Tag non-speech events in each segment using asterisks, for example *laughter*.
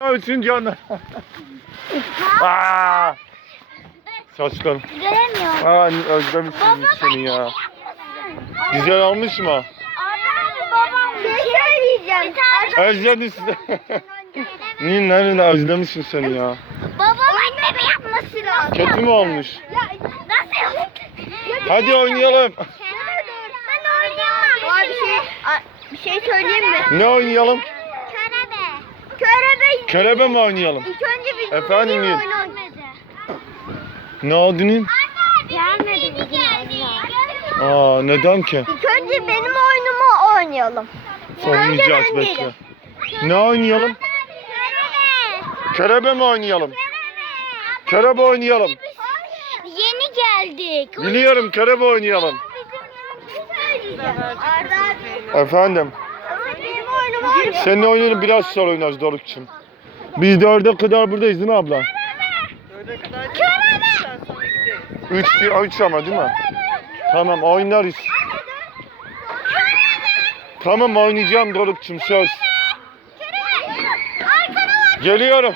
Ölsün canım. *laughs* Aa, şaşkın. Göremiyorum. Aa, özlemişsin seni ya. Güzel olmuş mu? Abi babam bir şey söyleyeceğim. Özledin size. Niye nerede özlemişsin seni ya? Babam anneme yapması lazım. Kötü mü olmuş? Ya nasıl? Hadi oynayalım. Ben oynayamam. Abi bir şey, bir şey söyleyeyim mi? Ne oynayalım? Körebe. Körebe. Körebe mi oynayalım? İlk önce Efendim, bir Nil? oyun oynadı. Ne oldu Nil? Gelmedi bizim Aa, neden ki? İlk önce benim oyunumu oynayalım. Oynayacağız ben bekle. Ne oynayalım? Körebe. Mi oynayalım? Körebe oynayalım. Yeni geldik. Biliyorum körebe oynayalım. Arda abi. Efendim. Ama benim oyunumu oynayalım. Seninle oynayalım biraz sonra oynarız Doruk'cum. Biz dörde kadar buradayız değil mi abla? Körebe. Üç, üç ama değil mi? Tamam oynarız. Tamam oynayacağım Doruk'cum söz. Arkana bak. Geliyorum.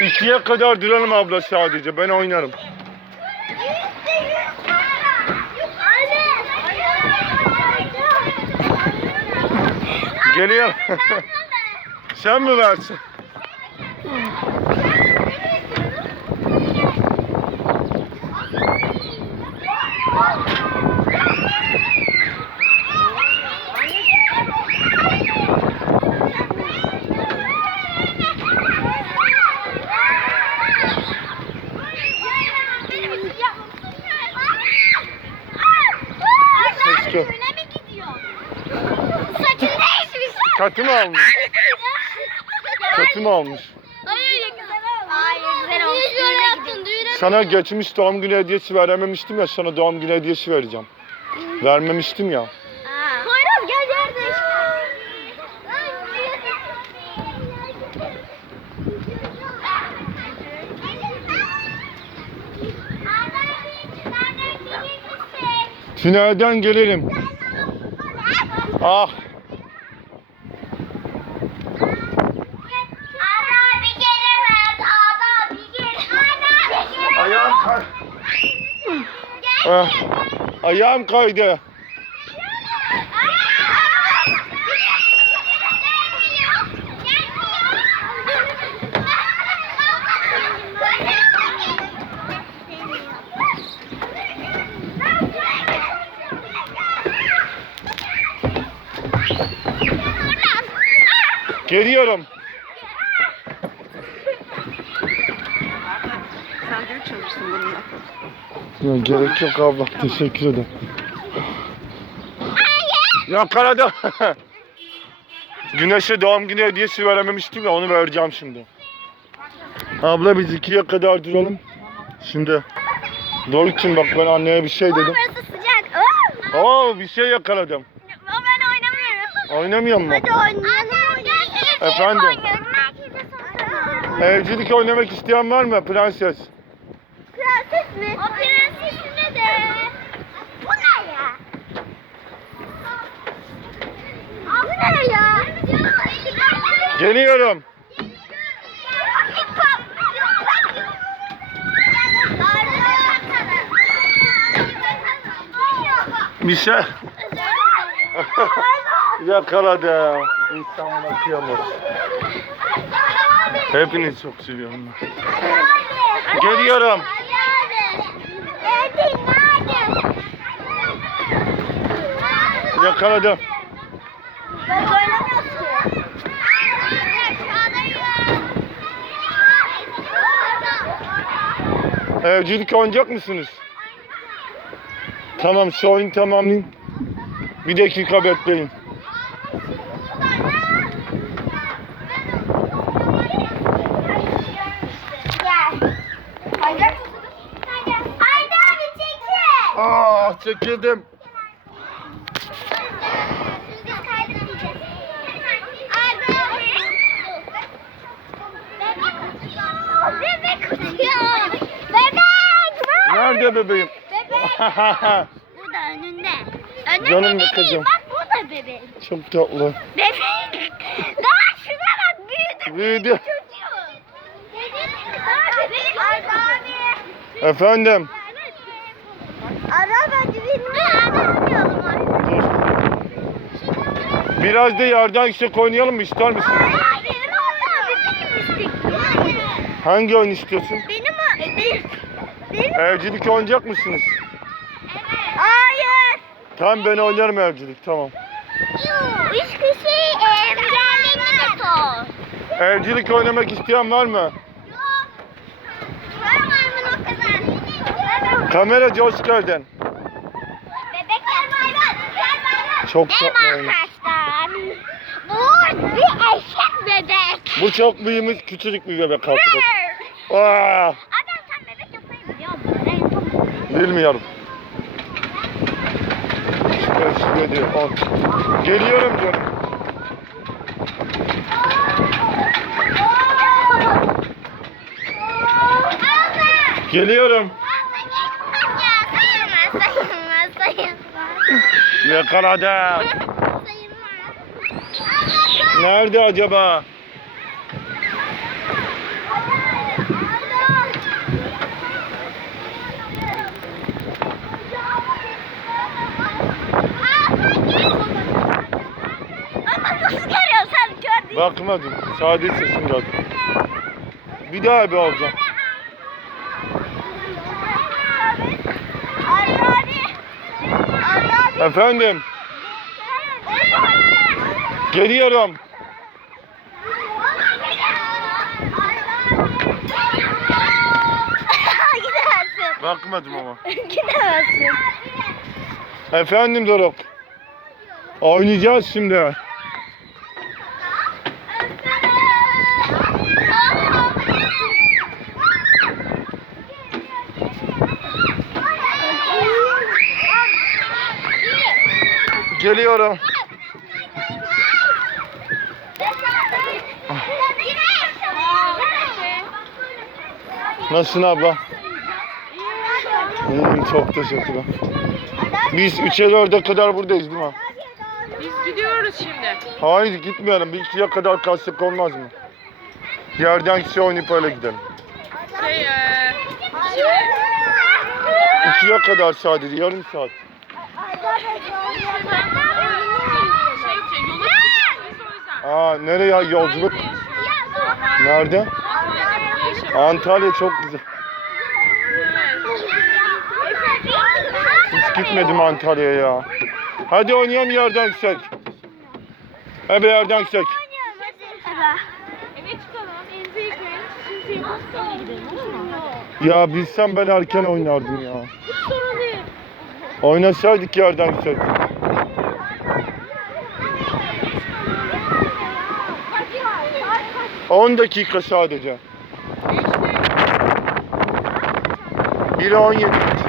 İkiye kadar duralım abla sadece ben oynarım. Geliyorum. *laughs* Sen mi versin? Keşke. Öne mi gidiyor? Saçın değişmiş. Kötü mü olmuş? Kötü mü olmuş? Hayır güzel olmuş. Hayır güzel olmuş. Niye şöyle yaptın? Düğüne Sana geçmiş doğum günü hediyesi verememiştim ya sana doğum günü hediyesi vereceğim. Vermemiştim ya. Poyraz gel kardeş. Tünelden gelelim. Ah Ah, ayağım kaydı. Geliyorum. Sen de üç alırsın Ya, gerek yok abla. Teşekkür ederim. Yakaladım. Güneş'e doğum günü hediyesi verememiştim ya onu vereceğim şimdi. Abla biz ikiye kadar duralım. Şimdi Doruk'cum bak ben anneye bir şey dedim. Burası sıcak. Oo. Bir şey yakaladım. Ben oynamıyorum. Oynamıyor mu? Hadi oynayalım. Efendim? Evcilik oynamak isteyen var mı prenses? Prenses mi? O prenses ne de? Bu ne ya? Bu ne ya? Geliyorum. Bir şey *laughs* yakaladım. İnsanlara kıyamam. Hepinizi çok seviyorum. Geliyorum. Yakaladım. Evcilik oynayacak mısınız? Tamam şu oyun tamamlayın. Bir dakika bekleyin. Aa çekildim. Nerede bebeğim? Bebek. *laughs* Burada. önünde. Önünde Canım bebeğim. kızım. Bak bu da bebeğim. Çok tatlı. Bebeğim. Daha şuna bak büyüdü. Büyüdü. Abi. Efendim. Araba. Dur. Biraz da yerden yüksek oynayalım mı ister misin? Hayır, hatta bebeğim Hangi oyun istiyorsun? Benim benim. Evcilik oynayacak mısınız? Hayır. Tamam ben oynarım evcilik tamam. Üç kişi engellerini de sor. Evcilik oynamak isteyen var mı? Var maymun o kadar. Kameracı hoş geldin. Bebek gel maymun. Gel maymun. Çok tatlı arkadaşlar. Bu bir eşek bebek. Bu çok büyümüş küçücük bir bebek arkadaş. Aa, Adam sen bebek yapmayı biliyor musun? Ben Şöyle şuraya diyor. Al. Geliyorum. Abla. Geliyorum. Yakaladım. Nerede acaba? Ama nasıl görüyorsun sen gördün mü? Bakmadım. Sadece sesini gördüm. Bir daha bir alacağım. Efendim. Geliyorum. Gidemezsin. Bakmadım ama. Gidemezsin. Efendim Doruk. Oynayacağız şimdi. Geliyorum. Nasılsın abla? İyiyim çok teşekkürler. Biz 3'e 4'e kadar buradayız değil mi? Biz gidiyoruz şimdi. Hayır gitmeyelim. Bir ikiye kadar kalsak olmaz mı? Yerden kişi oynayıp öyle gidelim. Şey eee... Şey... İkiye kadar sadece yarım saat. Şey yapacak, yola çıkacağız o yüzden. Aa nereye yolculuk? Nerede? Antalya çok güzel. Hiç gitmedim Antalya'ya ya. Hadi oynayalım yerden yüksek. Hadi yerden yüksek. Ya bilsem ben erken oynardım ya. Oynasaydık yerden yüksek. On dakika sadece. Biri 17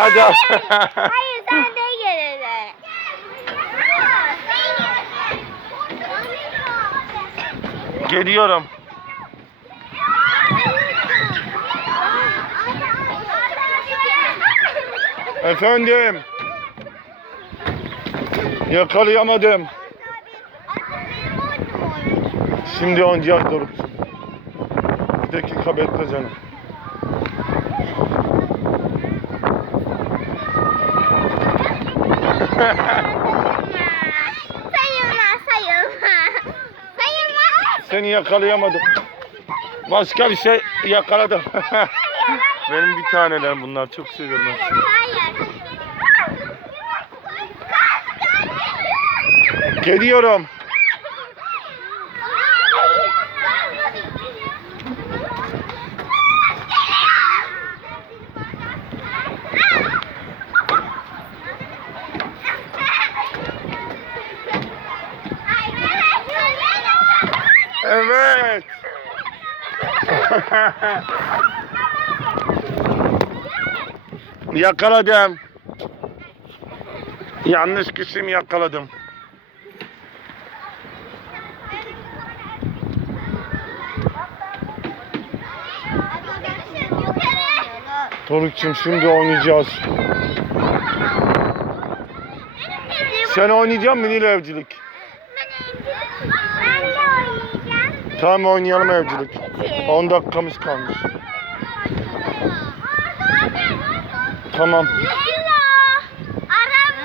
Yakaladım. Hayır sen de gelene. Geliyorum. Efendim. Yakalayamadım. Şimdi oynayacağız Doruk. Bir dakika bekle canım. Sayılmaz, sayılmaz. Sayılmaz. Seni yakalayamadım. Başka bir şey yakaladım. *laughs* Benim bir taneler bunlar çok seviyorum. Hayır. Geliyorum. *laughs* Yakaladım. Yanlış kişimi yakaladım. Torukçum şimdi oynayacağız. Sen oynayacak mısın Nil evcilik? Ben de oynayacağım. Tamam oynayalım evcilik. 10 dakikamız kalmış. Tamam.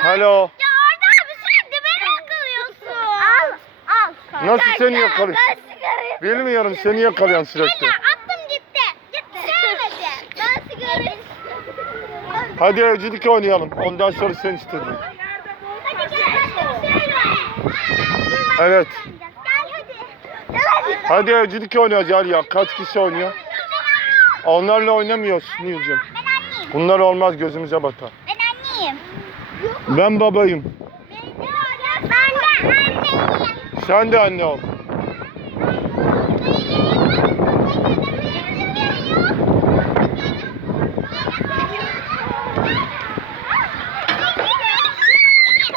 Hello. Ya orada abi sürekli beni yakalıyorsun. Al. Al. Nasıl seni yakalıyor? Bilmiyorum seni yakalayan sürekli. Attım gitti. Gitti. Sevmedi. Ben. Hadi evcilik oynayalım. Ondan sonra sen istedin. Hadi gel başka bir şey. Evet. Hadi. Evcilik oynayacağız ya. Kaç kişi oynuyor? Onlarla oynamıyoruz Nilcim. Ben anneyim. Bunlar olmaz gözümüze batar. Ben anneyim. Ben babayım. Ben de anneyim. Sen de anne ol.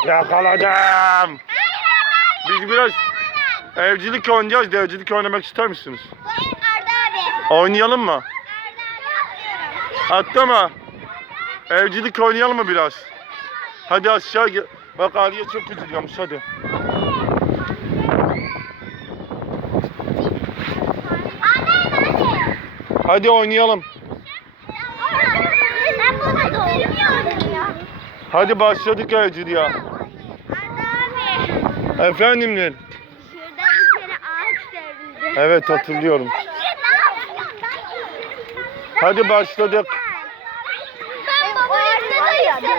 Yakaladım. Biz biraz evcilik oynayacağız. da Evcilik oynamak ister misiniz? Arda abi. Oynayalım mı? Atlama. Evcilik oynayalım mı biraz? Hadi aşağı gel. Bak Aliye çok üzülüyormuş hadi. Hadi. Oynayalım. Hadi başladık evciliğe. Efendim Nil? Evet hatırlıyorum. Hadi başladık. Ben baba yaşındayım.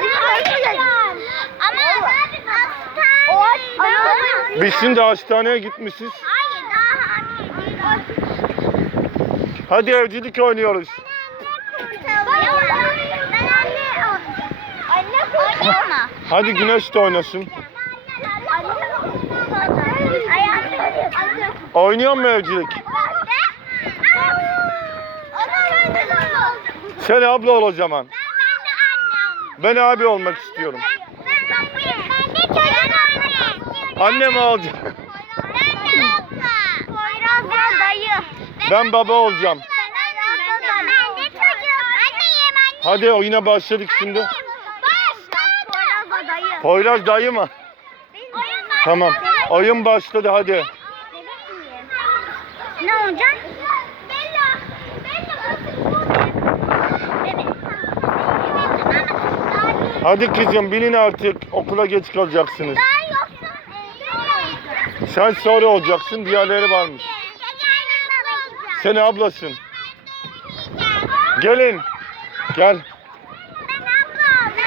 Ama hastane. Biz şimdi hastaneye gitmişiz. Hayır daha Hadi evcilik oynuyoruz. Hadi güneş de oynasın. Oynuyor mu evcilik? Sen abla ol o zaman. Ben abi olmak istiyorum. Anne mi olacak? Poyraz dayı. Ben baba olacağım. Ben de çocuk. Anneyim anne. Hadi oyuna başladık şimdi. Poyraz dayı. Mı? Tamam. Oyun başladı hadi. Ne olacak? Bella. Bella Evet. Hadi kızım binin artık. Okula geç kalacaksınız. Sen sonra olacaksın. Diğerleri varmış. Sen ablasın. Gelin. Gel.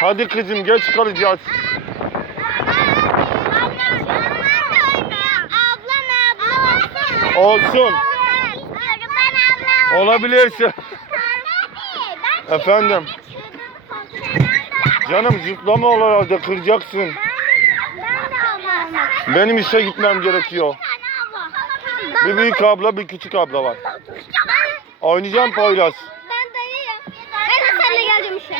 Hadi kızım geç kalacağız. Olsun. Olabilirse. Efendim. Canım zıplama olur orada kıracaksın. Benim işe gitmem gerekiyor. Bir büyük abla bir küçük abla var. Oynayacağım Poyraz. Ben dayıyım. Ben de seninle geleceğim işe.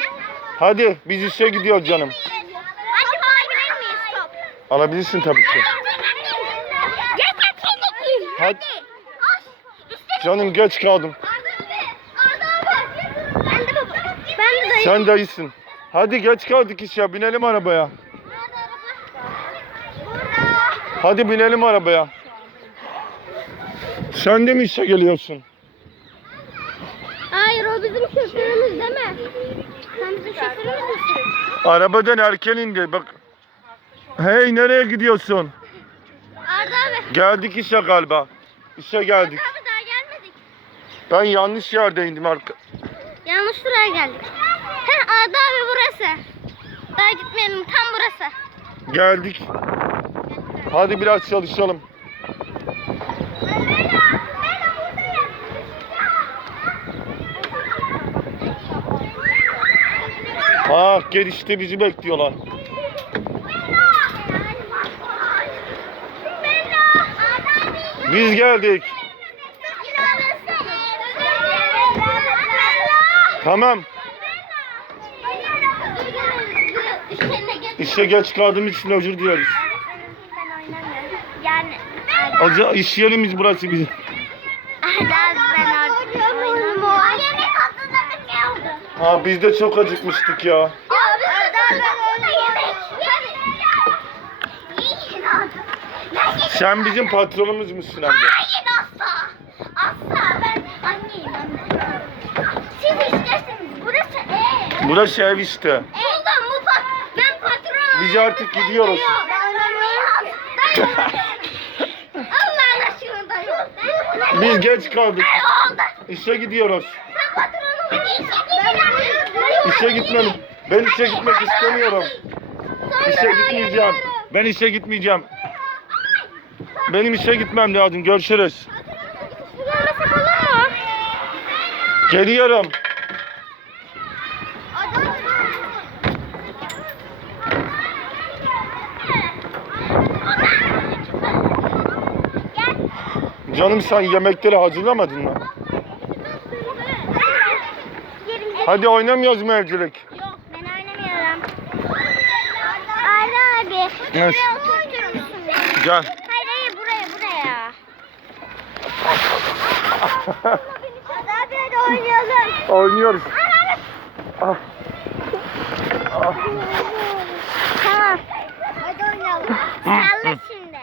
Hadi biz işe gidiyoruz canım. Alabilirsin tabii ki. Hadi. Canım geç kaldım. Sen dayısın. Hadi geç kaldık işe binelim arabaya. Hadi binelim arabaya. Sen de mi işe geliyorsun? Hayır o bizim şoförümüz değil mi? Sen bizim şoförümüz müsün? Arabadan erken indi bak. Hey nereye gidiyorsun? Arda abi. Geldik işe galiba. İşe geldik. Abi daha gelmedik. Ben yanlış yerde indim arka. Yanlış duraya geldik. He Arda abi burası. Daha gitmeyelim tam burası. Geldik. Hadi biraz çalışalım. Ah gelişte bizi bekliyorlar. Biz geldik. Tamam. İşe geç kaldığım için özür dileriz. Yani Acı iş yerimiz burası bizim. Ha biz de çok acıkmıştık ya. Ya Arda ben orada yemek. Yiyin Arda. Ben yedim. Sen bizim patronumuzmuşsun hem de. Hayır asla. Asla ben anneyim anne. Siz isterseniz burası ev. Burası ev işte. Evden mutfak. Ben patronum. Biz artık gidiyoruz. Allah'ın aşkına da yok. Biz geç kaldık. İşe gidiyoruz. Sen gidiyorum. İşe gitmem. Ben işe gitmek istemiyorum. İşe gitmeyeceğim. Ben işe gitmeyeceğim. Benim işe gitmem lazım. Görüşürüz. Geliyorum. Canım sen yemekleri hazırlamadın mı? Hadi oynamıyoruz mu evcilik? Yok ben oynamıyorum. Arda abi. Evet. Gel. Hayır hayır buraya buraya. Abi hadi oynayalım. Oynuyoruz. Ah. Ah. Tamam. Hadi oynayalım. Salla şimdi.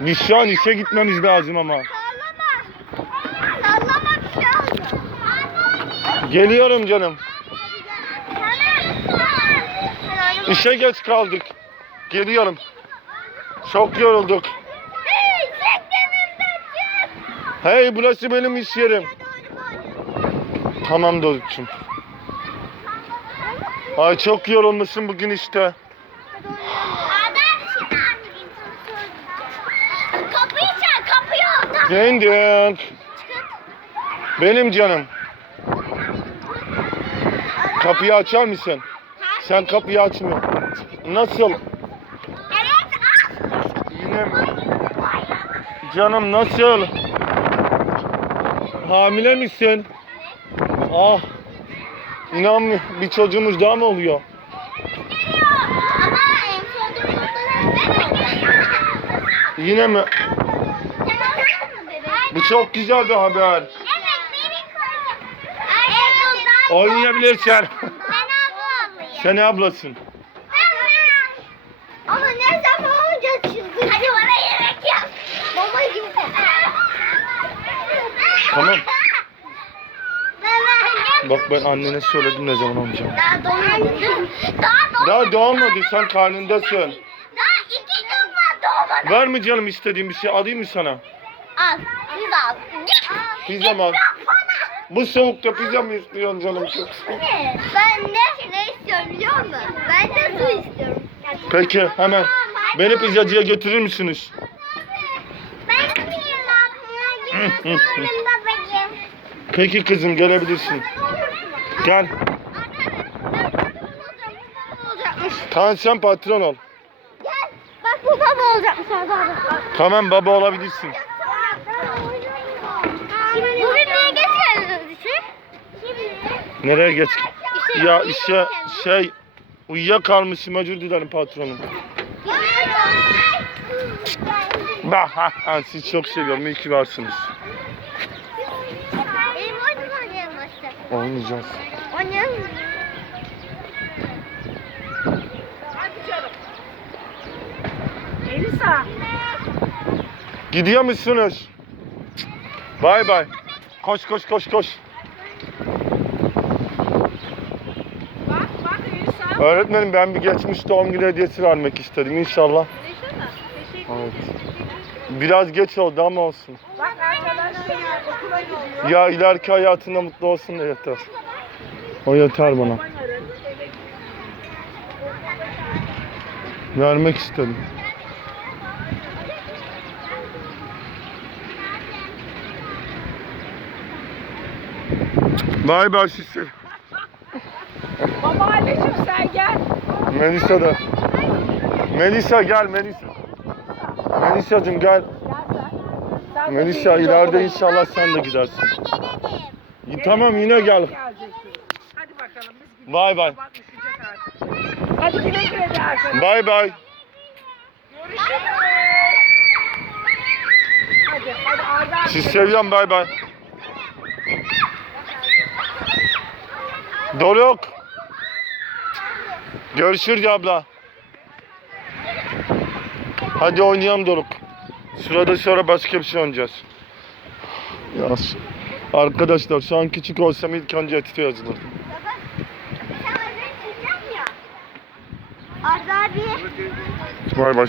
Biz şu an işe gitmemiz lazım ama. Sallama. Sallama bir şey oldu. Geliyorum canım. İşe geç kaldık. Geliyorum. Çok yorulduk. Hey burası benim iş yerim. Tamam Doruk'cum. Ay çok yorulmuşsun bugün işte. Kapıyı çal, kapıyı orada. Cendik. Benim canım. Kapıyı açar mısın? Sen kapıyı açmıyorsun. Nasıl? Evet, Yine mi? Canım nasıl? Hamile misin? Ah. İnanmıyorum. Bir çocuğumuz daha mı oluyor? Yine mi? Bu çok güzel bir haber. Oynayabilirsin. Sen ablasın. Ama ne zaman çıldıracağım. Hadi bana yemek yap. Baba gibi. Tamam. Bak ben annene söyledim ne zaman olacağım. Daha doğmadın mi? Daha doğmadın. Daha doğmadı sen karnındasın. Daha iki gün var doğmadan. Var mı canım istediğin bir şey alayım mı sana? Al. Biz al. Pizza mı al? Bu soğukta pizza mı istiyorsun canım? Ben ne, ne istiyorum biliyor musun? Ben de su istiyorum. Peki hemen. Beni pizzacıya götürür müsünüz? Ben abla. babacığım. Peki kızım gelebilirsin. Gel. Tamam sen patron ol. Gel. Bak bu baba olacakmış abi. Tamam baba olabilirsin. Bugün niye geç geldiniz işe? Nereye geç? İşe- Ya işe şey uyuyakalmışım özür dilerim patronum. Bah, ha, ha, sizi çok seviyorum. İyi ki varsınız. Benim oyunum oynayalım işte. Oynayacağız. Oynayalım mı? Elisa. Gidiyor musunuz? Bay bay. Koş koş koş koş. Bak bak Elisa. Öğretmenim ben bir geçmiş doğum günü hediyesi vermek istedim inşallah. Mi? Teşekkür Evet. Biraz geç oldu ama olsun. Bak arkadaşlar okula gidiyor. Ya ileriki hayatında mutlu olsun da yeter. O yeter bana. Vermek istedim. Bay bay Sisir. Baba anneciğim sen gel. Melisa da. Melisa gel Melisa. Melisa'cığım gel. Melisa ileride inşallah sen de gidersin. İyi, Tamam yine gel. Hadi bakalım. Bay bay. Hadi güle güle de arkadaşlar. Bay bay. Görüşürüz. Hadi hadi Arda abi. Siz seviyorum bay bay. Doruk. Görüşürüz abla. Hadi oynayalım Doruk. Sırada sonra başka bir şey oynayacağız. Ya, arkadaşlar şu an küçük olsam ilk önce etife yazılır. Arda abi. Bay bay.